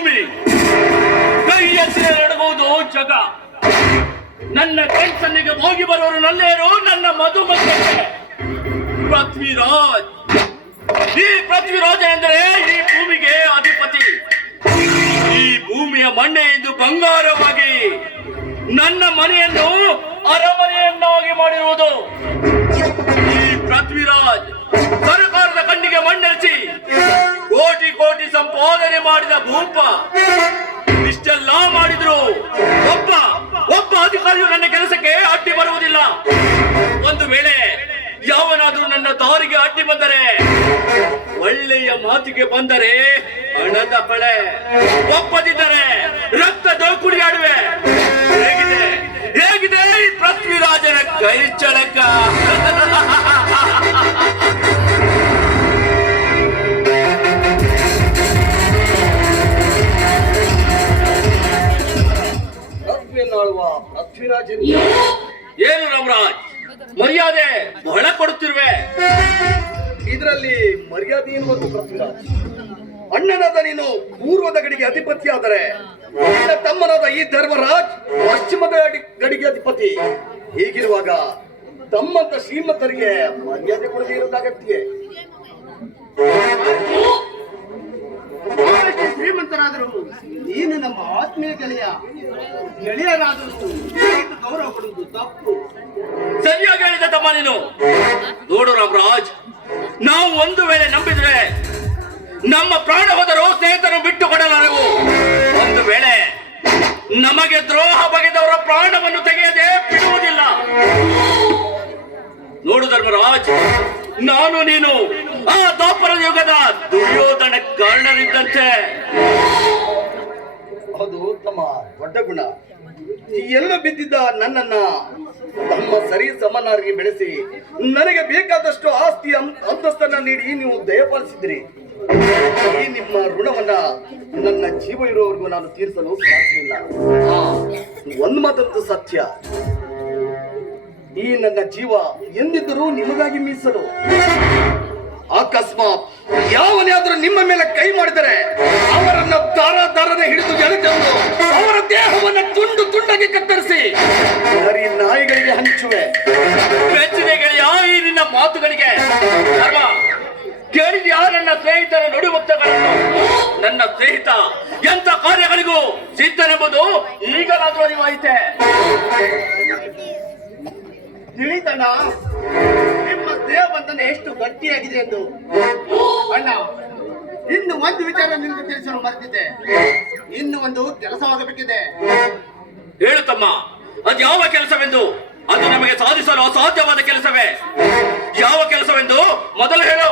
ಭೂಮಿ, ಕೈ ಎಸೆಯ ನಡುಗುವುದು ಜಗ. ನನ್ನ ಕಣ್ಸನ್ನಿಗೆ ಹೋಗಿ ಬರುವರು ನಲ್ಲೇರು, ನನ್ನ ಮಧುಮಕ್ಕಳಿಗೆ ಪೃಥ್ವಿರಾಜ್. ಈ ಪೃಥ್ವಿರಾಜ ಎಂದರೆ ಈ ಭೂಮಿಗೆ ಅಧಿಪತಿ. ಈ ಭೂಮಿಯ ಮಣ್ಣೆಯಿಂದ ಬಂಗಾರವಾಗಿ ನನ್ನ ಮನೆಯನ್ನು ಅರಮನೆಯನ್ನಾಗಿ ಮಾಡಿರುವುದು ಈ ಪೃಥ್ವಿರಾಜ್. ಸರ್ಕಾರದ ಕಣ್ಣಿಗೆ ಮಣ್ಣೆರಚಿ ಕೋಟಿ ಕೋಟಿ ಸಂಪಾದನೆ ಮಾಡಿದ ಭೂಪ. ಇಷ್ಟೆಲ್ಲ ಮಾಡಿದ್ರು ಒಬ್ಬ ಅಧಿಕಾರಿಯು ನನ್ನ ಕೆಲಸಕ್ಕೆ ಅಡ್ಡಿ ಬರುವುದಿಲ್ಲ. ಒಂದು ವೇಳೆ ಯಾವನಾದ್ರೂ ನನ್ನ ದಾರಿಗೆ ಅಡ್ಡಿ ಬಂದರೆ, ಒಳ್ಳೆಯ ಮಾತಿಗೆ ಬಂದರೆ ಹಣದ ಪಳೆ, ಒಪ್ಪದಿದ್ದರೆ ರಕ್ತದ ಕುಡಿಯಾಡುವೆ. ಹೇಗಿದೆ ಹೇಗಿದೆ ಈ ಪೃಥ್ವಿರಾಜನ ಕೈ ಚಳಕ? ಏನು ರಾಮರಾಜ್, ಮರ್ಯಾದೆ ಬಹಳ ಕೊಡುತ್ತಿರುವೆ. ಇದರಲ್ಲಿ ಮರ್ಯಾದೆ ಎನ್ನುವುದು ಪೃಥ್ವಿರಾಜ್. ಅಣ್ಣನಾದ ನೀನು ಪೂರ್ವದ ಗಡಿಗೆ ಅಧಿಪತಿಯಾದರೆ, ನಿನ್ನ ತಮ್ಮನಾದ ಈ ಧರ್ಮರಾಜ್ ಪಶ್ಚಿಮದ ಗಡಿಗೆ ಅಧಿಪತಿ. ಹೀಗಿರುವಾಗ ತಮ್ಮಂತ ಶ್ರೀಮಂತರಿಗೆ ಮರ್ಯಾದೆ ಕೊಡದೇ ಇರೋದು ಅಗತ್ಯ. ಶ್ರೀಮಂತರಾದರೂ ನೀನು ನಮ್ಮ ಆತ್ಮೀಯ ಗೆಳೆಯರಾದರೂ ಗೌರವ ಕೊಡುವುದು ತಪ್ಪು. ಸರಿಯಾಗಿ ಹೇಳಿದ ತಮ್ಮ ನೀನು. ನೋಡು ರಾಮರಾಜ್, ನಾವು ಒಂದು ವೇಳೆ ನಂಬಿದ್ರೆ ನಮ್ಮ ಪ್ರಾಣ ಹೋದರೂ ಸ್ನೇಹಿತರು ಬಿಟ್ಟು ಕೊಡಲಾರೆವು. ಒಂದು ವೇಳೆ ನಮಗೆ ದ್ರೋಹ ಬಗೆದವರ ಪ್ರಾಣವನ್ನು ತೆಗೆಯದೆ ಬಿಡುವುದಿಲ್ಲ. ನೋಡು ಧರ್ಮರಾಜ್, ನಾನು ನೀನು ಆ ದ್ವಾಪರ ಯುಗದ ದುರ್ಯೋಧನ ಕಾರಣರಿದ್ದಂತೆ. ಅದು ತಮ್ಮ ದೊಡ್ಡ ಗುಣ. ಎಲ್ಲ ಬಿದ್ದಿದ್ದ ನನ್ನನ್ನ ತಮ್ಮ ಸರಿ ಸಮನಾಗಿ ಬೆಳೆಸಿ ನನಗೆ ಬೇಕಾದಷ್ಟು ಆಸ್ತಿ ಅಂತಸ್ತನ್ನ ನೀಡಿ ನೀವು ದಯಪಾಲಿಸಿದ್ರಿ. ಈ ನಿಮ್ಮ ಋಣವನ್ನ ನನ್ನ ಜೀವ ಇರುವವರೆಗೂ ನಾನು ತೀರಿಸಲು ಸಾಧ್ಯ ಇಲ್ಲ. ಒಂದು ಮಾತಂತೂ ಸತ್ಯ, ಈ ನನ್ನ ಜೀವ ಎಂದಿದ್ದರೂ ನಿಮಗಾಗಿ ಮೀಸಲು. ಅಕಸ್ಮಾತ್ ಯಾವನಾದರೂ ನಿಮ್ಮ ಮೇಲೆ ಕೈ ಮಾಡಿದರೆ ಅವರನ್ನ ದಾರನೆ ಹಿಡಿದು ಎಳೆದೆಂದು ಅವರ ದೇಹವನ್ನು ತುಂಡು ತುಂಡಾಗಿ ಕತ್ತರಿಸಿ ಹರಿ ನಾಯಿಗಳಿಗೆ ಹಂಚುವೆ. ಮೆಚ್ಚುಗೆಯ ಈ ನಿನ್ನ ಮಾತುಗಳಿಗೆ ಕೇಳಿದ್ಯಾ ನನ್ನ ಸ್ನೇಹಿತರ ನುಡಿಮುತ್ತಗಳನ್ನು? ನನ್ನ ಸ್ನೇಹಿತ ಎಂತ ಕಾರ್ಯಗಳಿಗೂ ಸಿದ್ಧನೆಂಬುದು ಈಗಲಾದ್ರೂ ಅರಿವಾಯಿತೆ. ತಿಳಿತಣ್ಣ, ನಿಮ್ಮ ದೇಹ ಬಂಧನ ಎಷ್ಟು ಗಟ್ಟಿಯಾಗಿದೆ ಎಂದು. ಅಣ್ಣ, ಇನ್ನು ಒಂದು ವಿಚಾರ ನಿಮಗೆ ತಿಳಿಸಲು ಮರೆತಿದ್ದೆ. ಇನ್ನು ಒಂದು ಕೆಲಸವಾಗಬೇಕಿದೆ. ಹೇಳು ತಮ್ಮ, ಅದು ಯಾವ ಕೆಲಸವೆಂದು? ಅದು ನಮಗೆ ಸಾಧಿಸಲು ಅಸಾಧ್ಯವಾದ ಕೆಲಸವೇ? ಯಾವ ಕೆಲಸವೆಂದು ಮೊದಲು ಹೇಳು.